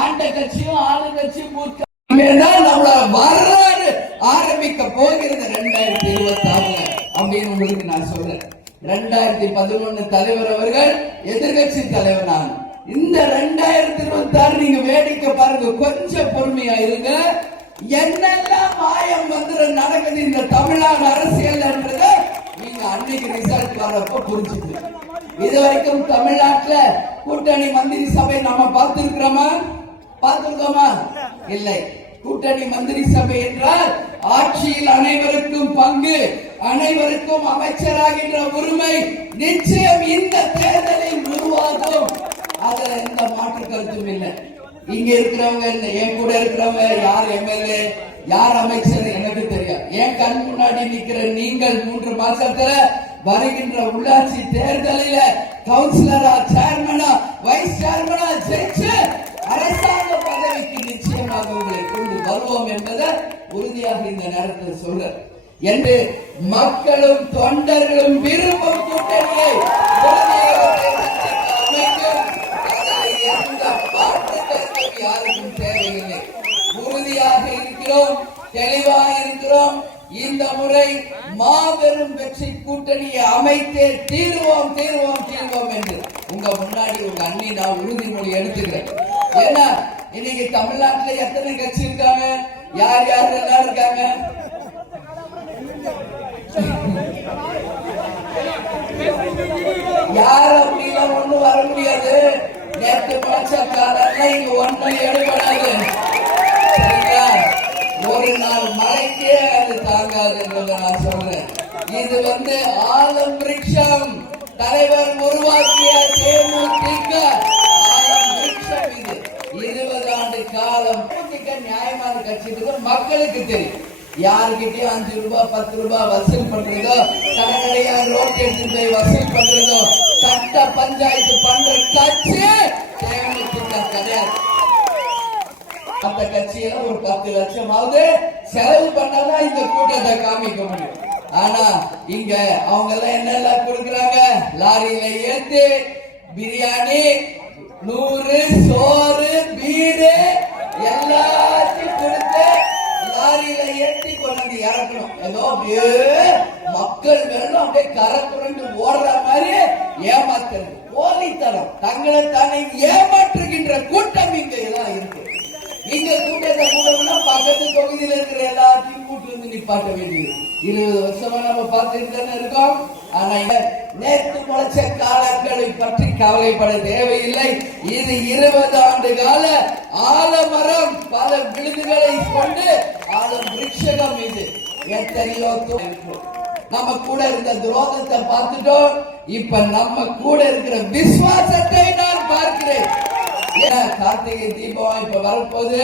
ஆண்ட கட்சியும் ஆளுங்கட்சியும் நம்மளோட வரலாறு ஆரம்பிக்க போகிறது 2026 அப்படின்னு உங்களுக்கு நான் சொல்றேன். 2011 தலைவர் அவர்கள் எதிர்கட்சி தலைவர் நான். இந்த 2026 நீங்க வேடிக்கை பாருங்க, கொஞ்சம் பொறுமையா இருங்க. என்னெல்லாம் மாயம் மந்திரம் நடக்குது இந்த தமிழ்நாடு அரசியல் என்றதை நீங்க அன்னைக்கு ரிசல்ட் வரப்ப புரிஞ்சுக்கணும். இதுவரைக்கும் தமிழ்நாட்டுல கூட்டணி மந்திரி சபை நாம பார்த்திருக்கோமா? இல்லை. கூட்டணி மந்திரி சபை என்றால் ஆட்சியில் அனைவருக்கும் பங்கு, அனைவருக்கும் அமைச்சராகின்ற உரிமை நிச்சயம் இந்த தேர்தலில் உருவாகும். அதுல எந்த மாற்று கருத்தும் இல்லை. இங்க இருக்கிறவங்க, என் கூட இருக்கிறவங்க, யார் எம்எல்ஏ யார் அமைச்சர் எனக்கு தெரியாது. என் கண் முன்னாடி நிக்கிற நீங்கள் 3 மாசத்துல வருகின்ற உள்ளாட்சி தேர்தலில் கவுன்சிலரா, சேர்மனா, வைஸ் சேர்மனா ஜெயிச்சு அரசாங்க பதவிக்கு நிச்சயமாக உங்களை கொண்டு வருவோம் என்பதை உறுதியாக இந்த நேரத்தில் சொல்ற என்று மக்களும் தொண்டர்களும் விரும்பும் கூட்டணியை எந்த மாற்று கருத்தும் யாருக்கும் தேவையில்லை. உறுதியாக இருக்கிறோம், தெளிவாக இருக்கிறோம். இந்த முறை மாபெரும் வெற்றி கூட்டணியை அமைத்தே தீர்வோம் என்று உங்க முன்னாடி உங்க அண்ணி நான் உறுதிமொழி எடுத்துக்கிறேன். ஏன்னா இன்னைக்கு தமிழ்நாட்டில் எத்தனை கட்சி இருக்காங்க? யார் எல்லாம் இருக்காங்க? யார் அப்படிலாம் ஒண்ணும் வர முடியாது. நேற்று பழச்சக்காரங்க இங்க ஒன்றும் எடுபடாது. ஒரு நாள் மழைக்கே அது தாங்காது என்பதை நான் சொல்றேன். இது ஆலம் விருட்சம் தலைவர் உருவாக்கிய தேமுதிக ஆலம் விருட்சம். இது 20 ஆண்டு காலம் நியாயமான கட்சி மக்களுக்கு தெரியும். யாருக்கிட்டையும் 5 ரூபாய் 10 ரூபாய் வசூல் பண்றதோ, கடற்கரையா ரோட் எடுத்து போய் வசூல் பண்றதோ, சட்ட பஞ்சாயத்து பண்ற கட்சி தேமுதிக கிடையாது. அந்த கட்சியில ஒரு 10 லட்சமாவது செலவு பண்ணாதான் இந்த கூட்டத்தை காமிக்க முடியும். ஆனா இங்க அவங்க எல்லாம் என்னெல்லாம் கொடுக்கறாங்க? லாரியில ஏத்து பிரியாணி, 100 சோறு, பீரு எல்லாத்தையும் கொடுத்து லாரியில ஏற்றி கொண்டு இறக்கணும். ஏதோ மக்கள் வெறும் அப்படியே கரை புரண்டு ஓடுற மாதிரி ஏமாத்துறது, போலித்தனம், தங்களை தானே ஏமாற்றுகின்ற கூட்டம் இங்க எல்லாம் இருக்கு. இங்க கூட்டத்தை கூட்டம்னா பக்கத்து தொகுதியில் இருக்கிற எல்லாத்தையும் கூட்டு வந்து நிப்பாட்ட வேண்டியது. 20 வருஷமா நம்ம பார்த்துட்டு தானே இருக்கோம். ஆனா நேற்று முளைச்ச காலங்களை பற்றி கவலைப்பட தேவையில்லை. இது 20 ஆண்டு கால ஆலமரம், பல விழுதுகளை கொண்டு ஆலம் விருட்சகம். இது எத்தனையோ நம்ம கூட இருந்த துரோகத்தை பார்த்துட்டோம். இப்ப நம்ம கூட இருக்கிற விசுவாசத்தை நான் பார்க்கிறேன். கார்த்திகை தீபம் இப்ப வரப்போது.